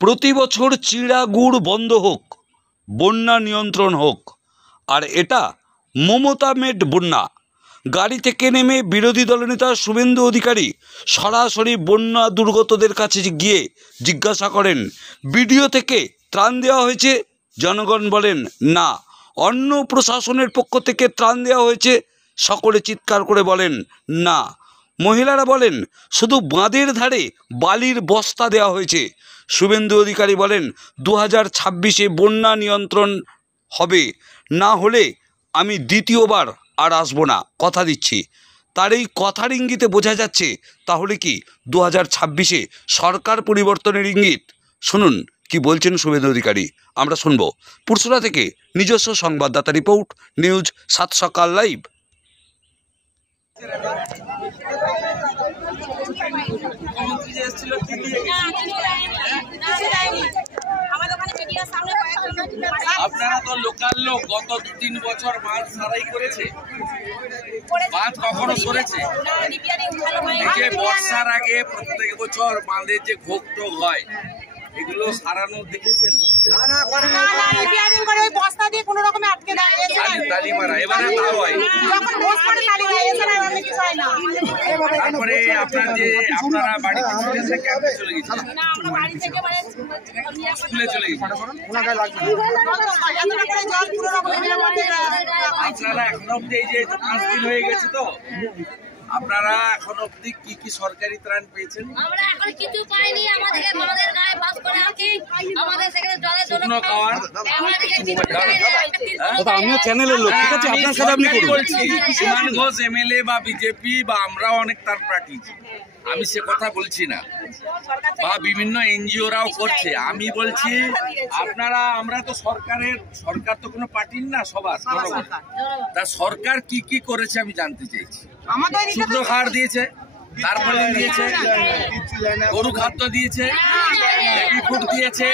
প্রতি বছর চিড়া গুড় বন্ধ হোক, বন্যা নিয়ন্ত্রণ হোক। আর এটা মমতা মেড বন্যা। গাড়ি থেকে নেমে বিরোধী দলনেতা শুভেন্দু অধিকারী সরাসরি বন্যা দুর্গতদের কাছে গিয়ে জিজ্ঞাসা করেন, ভিডিও থেকে ত্রাণ দেওয়া হয়েছে? জনগণ বলেন না। অন্য প্রশাসনের পক্ষ থেকে ত্রাণ দেওয়া হয়েছে? সকলে চিৎকার করে বলেন না। মহিলারা বলেন শুধু বাঁধের ধারে বালির বস্তা দেওয়া হয়েছে। শুভেন্দু অধিকারী বলেন 2026-এ বন্যা নিয়ন্ত্রণ হবে, না হলে আমি দ্বিতীয়বার আর আসবো না, কথা দিচ্ছি। তার এই কথার ইঙ্গিতে বোঝা যাচ্ছে তাহলে কি 2026-এ সরকার পরিবর্তনের ইঙ্গিত? শুনুন কি বলছেন শুভেন্দু অধিকারী, আমরা শুনবো। পুরসুরা থেকে নিজস্ব সংবাদদাতা রিপোর্ট, নিউজ 7 সকাল লাইভ। আপনারা তো লোকাল লোক, গত 2-3 বছর বাঁধ সারাই করেছে, বাঁধ কখনো সরেছে? যে বর্ষার আগে প্রত্যেক বছর বাঁধের যে ঘোক টোক হয় এগুলো সারানো দেখেছেন? তারপরে আপনারা বাড়িতে চলে এসে ক্যাম্পে চলে গেছিলেন, স্কুলে চলে গেছিলেন। আপনারা এখন অব্দি এই যে 5 দিন হয়ে গেছে, তো আপনারা এখন অব্দি কি কি সরকারি ত্রাণ পেয়েছেন? আমরা এখন কিছু পাইনি। আমাদের গায়ে বাস করে আছি, আমাদের সেখানে জলে শুকনো খাওয়ার। আমিও চ্যানেলের লোক, ঠিক আছে, আপনার সাথে আপনি করুন। বলছি সুমন ঘোষ এমএলএ বা বিজেপি বা আমরাও অনেক তার পার্টি, আমি সে কথা বলছি না, বা বিভিন্ন এনজিওরাও করছে। আমি বলছি আপনারা, আমরা তো সরকার তো কোনো পার্টির না, সবার জনগণ। তা সরকার কি কি করেছে আমি জানতে চাইছি। শুকনো খাবার দিয়েছে, তারপরে দিয়েছে, গরু খাদ্য দিয়েছে, বেবি ফুড দিয়েছে,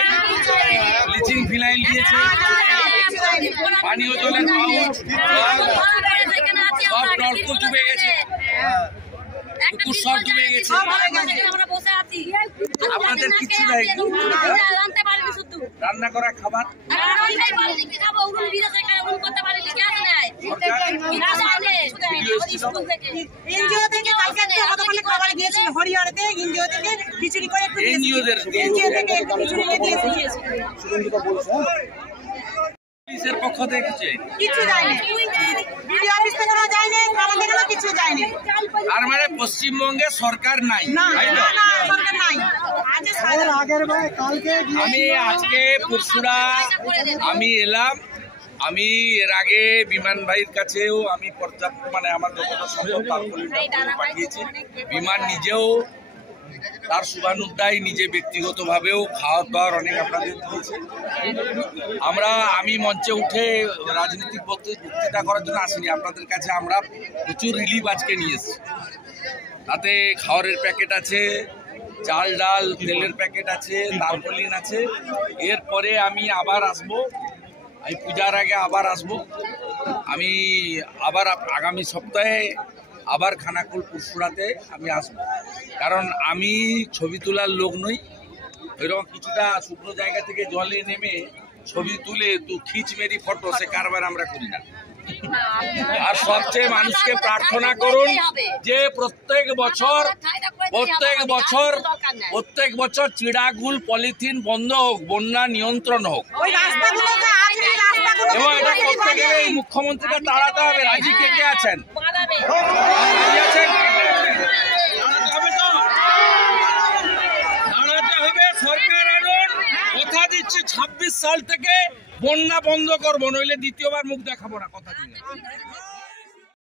ব্লিচিং ফিনাইল দিয়েছে, পানীয় জলের পাউচ, সব নলকূপ ডুবে গেছে, পুকুর সব ডুবে গেছে। আপনাদের কিছু দেয়? রান্না করা খাবার পুলিশের পক্ষ থেকে কিছু যায়নি, তার মানে পশ্চিমবঙ্গে সরকার নাই, তাই তো? আমি আজকে পুরসুরা আমি এলাম। আমি এর আগে বিমান ভাইয়ের কাছেও আমি পর্যাপ্ত আমার যতটা সম্ভব পাঠিয়েছি। বিমান নিজেও তার শুভানুধ্যায় নিজে ব্যক্তিগতভাবেও খাওয়া দাওয়ার অনেক আপনাদের দিয়েছে। আমি মঞ্চে উঠে রাজনৈতিক বক্তৃতা করার জন্য আসিনি আপনাদের কাছে। আমরা প্রচুর রিলিফ আজকে নিয়ে এসেছি। তাতে খাবারের প্যাকেট আছে, চাল ডাল তেলের প্যাকেট আছে, তারপলিন আছে। এরপরে আমি আবার আসবো, আমি পূজার আগে আবার আসবো। আমি আবার আগামী সপ্তাহে আবার খানাকুল পুরসুরাতে আমি আসবো। কারণ আমি ছবি তোলার লোক নই, ওইরকম কিছুটা শুকনো জায়গা থেকে জলে নেমে ছবি তুলে খিচ মেরি ফটো সে কারবার আমরা করি না। আর সবচেয়ে মানুষকে প্রার্থনা করুন যে প্রত্যেক বছর চিড়াগুল পলিথিন বন্ধ হোক, বন্যা নিয়ন্ত্রণ হোক। এবং এটা করতে গেলে এই মুখ্যমন্ত্রীকে তাড়াতে হবে। রাজি কে কে আছেন? দাঁড়াতে হবে। সরকার আনুন, কথা দিচ্ছি 26 সাল থেকে বন্যা বন্ধ করবো, নইলে দ্বিতীয়বার মুখ দেখাবো না, কথা দিয়ে।